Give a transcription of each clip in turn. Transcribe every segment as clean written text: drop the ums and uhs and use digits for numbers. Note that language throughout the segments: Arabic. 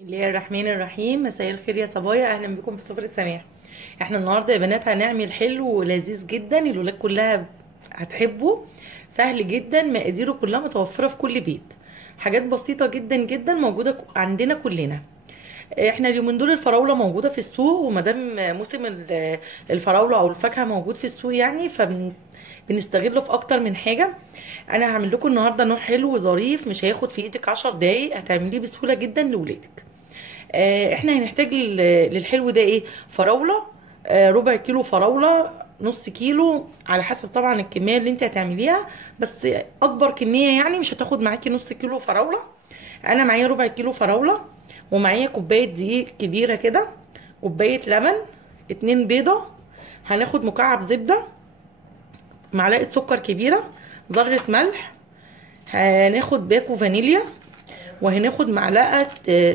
الله الرحمن الرحيم. مساء الخير يا صبايا، اهلا بكم في سفرة سماح. احنا النهارده يا بنات هنعمل حلو ولذيذ جدا، الولاد كلها هتحبه. سهل جدا، مقاديره كلها متوفره في كل بيت. حاجات بسيطه جدا جدا موجوده عندنا كلنا. احنا اليومين دول الفراوله موجوده في السوق، ومادام موسم الفراوله او الفاكهه موجود في السوق يعني بنستغله في اكتر من حاجه. انا هعمل لكم النهارده نوع حلو وظريف، مش هياخد في ايدك 10 دقايق، هتعمليه بسهوله جدا لاولادك. احنا هنحتاج للحلو ده ايه؟ فراوله، ربع كيلو فراوله، نص كيلو على حسب طبعا الكميه اللي انت هتعمليها. بس اكبر كميه يعني مش هتاخد معاكي نص كيلو فراوله. انا معايا ربع كيلو فراوله، ومعايا كوبايه دقيق كبيره كده، كوبايه لبن، 2 بيضه، هناخد مكعب زبده، معلقه سكر كبيره، ذره ملح، هناخد باكو فانيليا، وهناخد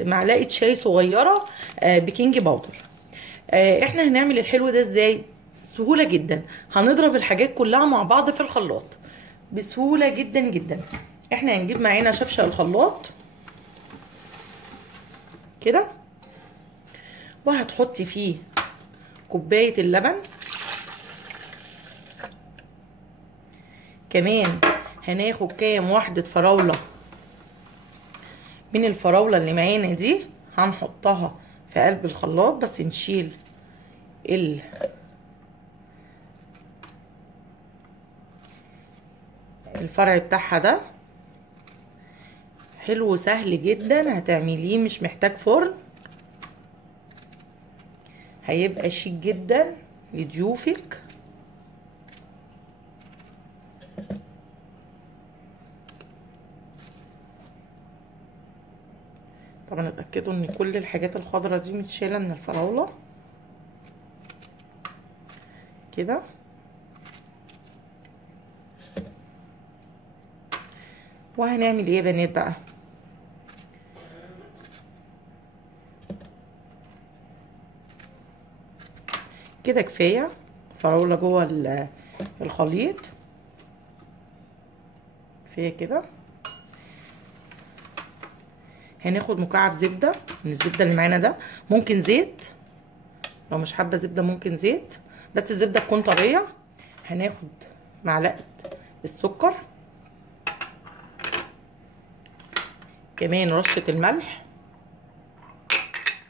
معلقه شاي صغيره بيكنج باودر. احنا هنعمل الحلو ده ازاي؟ سهوله جدا. هنضرب الحاجات كلها مع بعض في الخلاط بسهوله جدا جدا. احنا هنجيب معانا شفشق الخلاط كده، وهتحطي فيه كوبايه اللبن، كمان هناخد كام واحده فراوله من الفراوله اللي معانا دي، هنحطها في قلب الخلاط، بس نشيل الفرع بتاعها ده. حلو سهل جدا، هتعمليه مش محتاج فرن، هيبقى شيك جدا لضيوفك. طبعا اتاكدوا ان كل الحاجات الخضراء دي متشاله من الفراوله كده. وهنعمل ايه يا بنات بقى؟ كده كفايه فراوله جوه الخليط، كفايه كده. هناخد مكعب زبده من الزبده اللي معانا ده، ممكن زيت لو مش حابه زبده، ممكن زيت بس الزبده تكون طريه. هناخد معلقه السكر، كمان رشه الملح،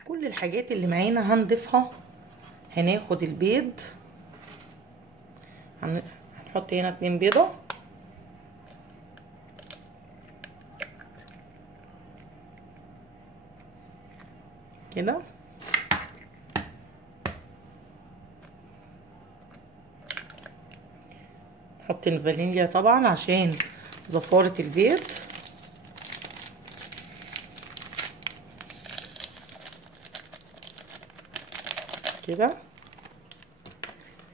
كل الحاجات اللي معانا هنضيفها. هناخد البيض، هنحط هنا 2 بيضة كده، نحط الفانيليا طبعا عشان زفارة البيض كده.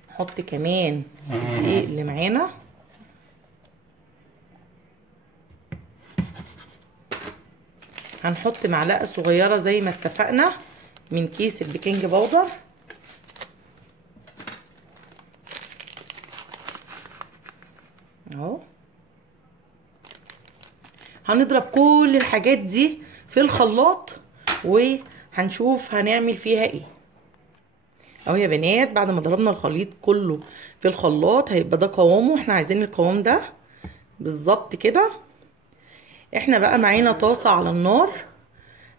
نحط كمان الدقيق اللي معانا، هنحط معلقة صغيرة زي ما اتفقنا من كيس البيكنج باودر اهو. هنضرب كل الحاجات دي في الخلاط وهنشوف هنعمل فيها ايه اهو يا بنات. بعد ما ضربنا الخليط كله في الخلاط هيبقى ده قوامه، احنا عايزين القوام ده بالظبط كده. احنا بقى معانا طاسة على النار،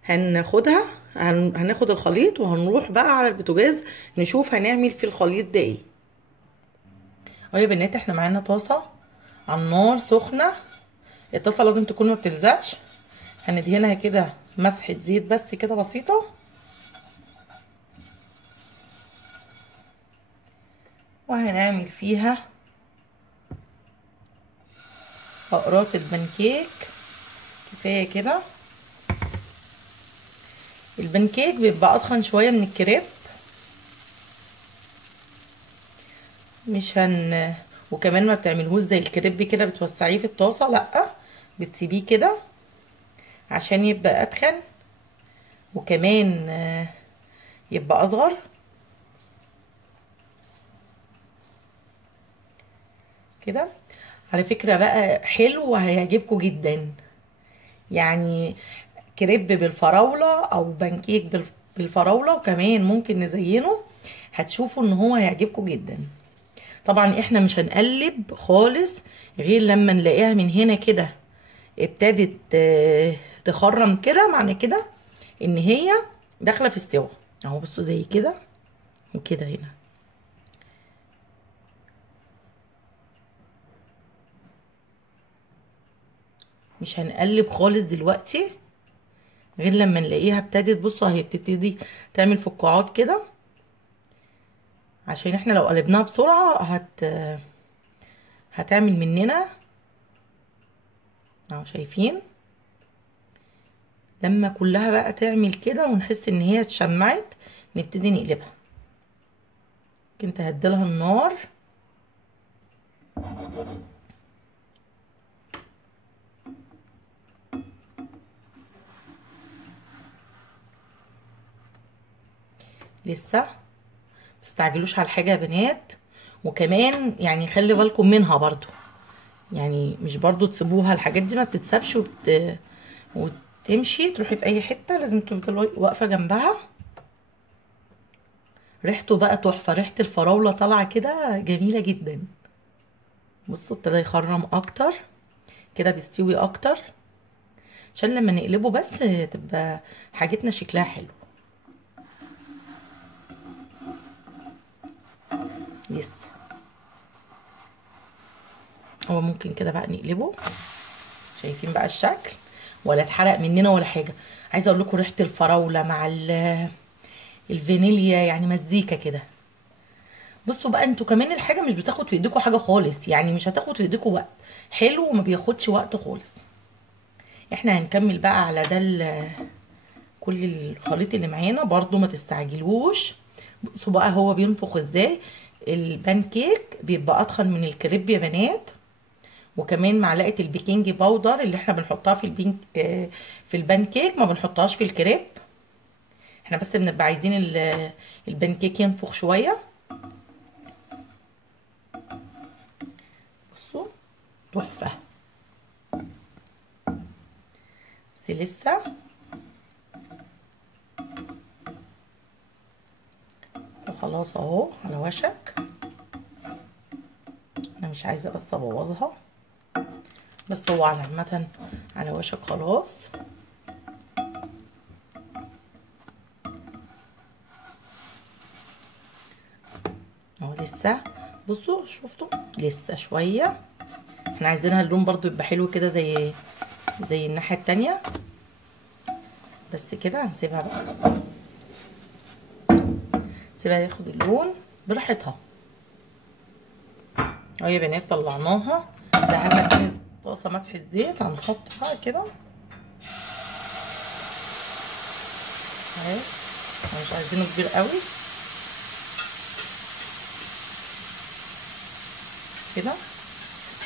هناخدها هناخد الخليط وهنروح بقى على البوتاجاز نشوف هنعمل في الخليط ده ايه اهو يا بنات. احنا معانا طاسة على النار سخنة، الطاسة لازم تكون ما بتلزقش. هندهنها كده مسحة زيت بس كده بسيطة، وهنعمل فيها اقراص البانكيك. كفايه كده. البانكيك بيبقى اتخن شويه من الكريب، مش وكمان ما بتعملهوش زي الكريب كده بتوسعيه في الطاسه، لا بتسيبيه كده عشان يبقى اتخن، وكمان يبقى اصغر كده. على فكره بقى حلو وهيعجبكم جدا يعني. كريب بالفراوله او بانكيك بالفراوله، وكمان ممكن نزينه. هتشوفوا ان هو هيعجبكم جدا. طبعا احنا مش هنقلب خالص غير لما نلاقيها من هنا كده ابتدت تخرم كده، معنى كده ان هي داخله في السوا اهو. بصوا زي كده وكده هنا. مش هنقلب خالص دلوقتي غير لما نلاقيها ابتدت. بصوا هي بتبتدي تعمل فقاعات كده، عشان احنا لو قلبناها بسرعه هتعمل مننا اهو. شايفين؟ لما كلها بقى تعمل كده ونحس ان هي اتشمعت نبتدي نقلبها. ممكن تهدلها النار. لسه متستعجلوش على الحاجه يا بنات. وكمان يعني خلي بالكم منها برضو، يعني مش برضو تسيبوها. الحاجات دي ما بتتسابش وتمشي تروحي في اي حته، لازم تفضلي واقفه جنبها. ريحته بقى تحفه، ريحه الفراوله طالعه كده جميله جدا. بصوا ابتدى يخرم اكتر كده، بيستوي اكتر عشان لما نقلبه بس تبقى حاجتنا شكلها حلو. لسه هو ممكن كده بقى نقلبه. شايفين بقى الشكل؟ ولا اتحرق مننا ولا حاجه. عايزه اقول لكم ريحه الفراوله مع الفانيليا يعني مزيكا كده. بصوا بقى انتوا كمان الحاجه مش بتاخد في ايديكم حاجه خالص، يعني مش هتاخد في ايديكم وقت، حلو وما بياخدش وقت خالص. احنا هنكمل بقى على ده كل الخليط اللي معانا برضو، ما تستعجلوش. بصوا بقى هو بينفخ ازاي. البان كيك بيبقى اتخن من الكريب يا بنات. وكمان معلقه البيكنج باودر اللي احنا بنحطها في البان كيك ما بنحطهاش في الكريب. احنا بس بنبقى عايزين البان كيك ينفخ شويه. بصوا تحفه. بس لسه وخلاص اهو على وشك. انا مش عايزه بس ابوظها، بس هو عامه على وشك خلاص. اهو لسه. بصوا شفتوا لسه شويه. احنا عايزينها اللون برضو يبقى حلو كده زي الناحيه التانية. بس كده هنسيبها بقى، سيبها ياخد اللون براحتها. اهو يا بنات طلعناها. دهنا تاني طاسه مسحه زيت، هنحطها كده بس. مش عايزينه كبير قوي كده.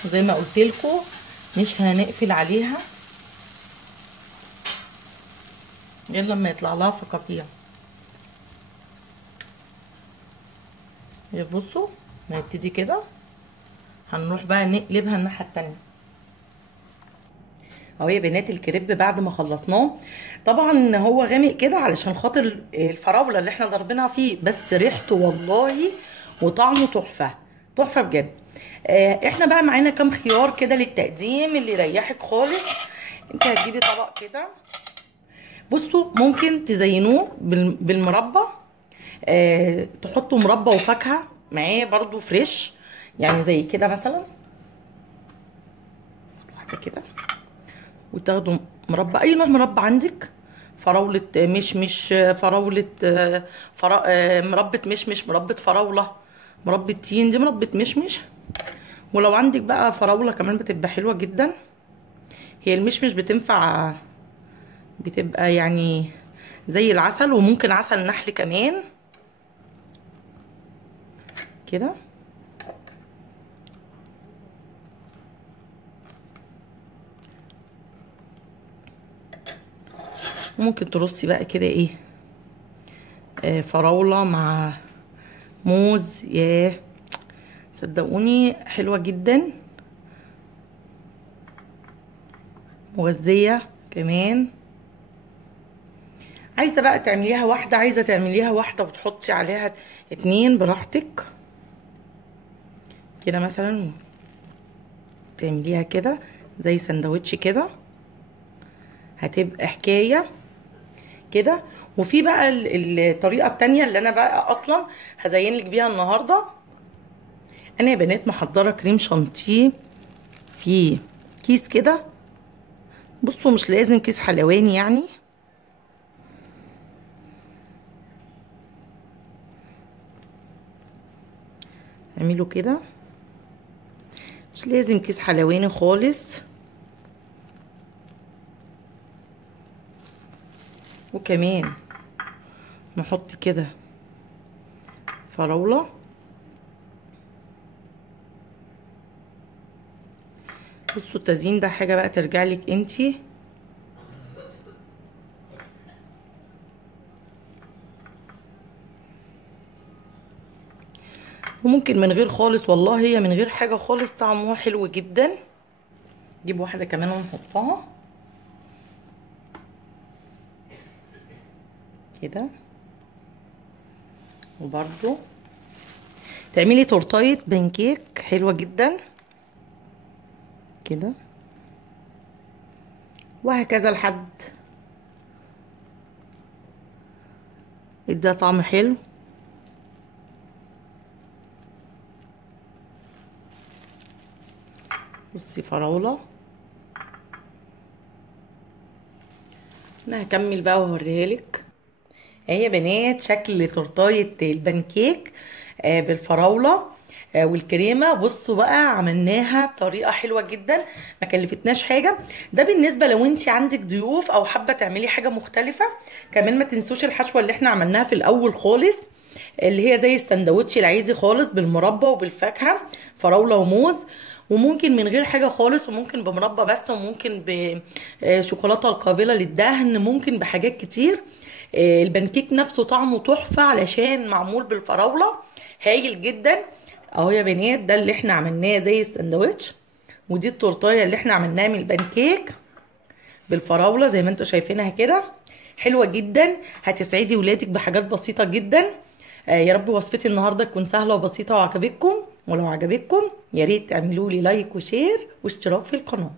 وزي ما قلت لكم مش هنقفل عليها غير لما يطلع لها فقاقيع. بصوا هنبتدي كده، هنروح بقى نقلبها الناحيه التانية. اهو يا بنات الكريب بعد ما خلصناه، طبعا هو غامق كده علشان خاطر الفراوله اللي احنا ضربينها فيه، بس ريحته والله وطعمه تحفه تحفه بجد. احنا بقى معانا كام خيار كده للتقديم اللي يريحك خالص. انت هتجيبي طبق كده. بصوا ممكن تزينوه بالمربى، تحطوا مربى وفاكهه معاه برضو فريش، يعني زي كده مثلا واحده كده. وتاخدوا مربى، اي نوع مربى عندك، فراولة مشمش، فراولة مربى مشمش، مربى فراولة، مربى تين، دي مربى مشمش. ولو عندك بقى فراولة كمان بتبقى حلوة جدا. هي المشمش بتبقى يعني زي العسل، وممكن عسل نحل كمان كده. وممكن ترصي بقى كده ايه، فراولة مع موز. ياه صدقوني حلوة جدا، مغذية كمان. عايزه بقى تعمليها واحده، عايزه تعمليها واحده وتحطي عليها اتنين براحتك كده، مثلا تعمليها كده زي سندوتش كده، هتبقى حكايه كده. وفي بقى الطريقه التانية اللي انا بقى اصلا هزين لك بيها النهارده. انا يا بنات محضره كريم شانتيه في كيس كده. بصوا مش لازم كيس حلواني يعني، اعملوا كده، مش لازم كيس حلواني خالص. وكمان نحط كده فراولة. بصوا التزيين ده حاجة بقى ترجع لك انتي. وممكن من غير خالص، والله هي من غير حاجة خالص طعمها حلو جدا. نجيب واحدة كمان ونحطها كده. وبرده تعملي تورتايه بانكيك حلوة جدا كده، وهكذا لحد ادى طعم حلو. بصي فراولة. انا هكمل بقى واوريها لك. اهي يا بنات شكل تورتايه البانكيك بالفراوله والكريمه. بصوا بقى عملناها بطريقه حلوه جدا، ما كلفتناش حاجه. ده بالنسبه لو انت عندك ضيوف او حابه تعملي حاجه مختلفه. كمان ما تنسوش الحشوه اللي احنا عملناها في الاول خالص، اللي هي زي السندوتش العادي خالص بالمربى وبالفاكهه، فراوله وموز. وممكن من غير حاجه خالص، وممكن بمربى بس، وممكن بشوكولاته القابله للدهن، ممكن بحاجات كتير. البانكيك نفسه طعمه تحفه علشان معمول بالفراوله، هايل جدا. اهو يا بنات ده اللي احنا عملناه زي السندوتش، ودي التورتايه اللي احنا عملناها من البانكيك بالفراوله زي ما انتم شايفينها كده، حلوه جدا. هتسعدي ولادك بحاجات بسيطه جدا. يا رب وصفتي النهارده تكون سهله وبسيطه وعجبتكم. ولو عجبتكم يا ريت تعملوا لي لايك وشير واشتراك في القناه.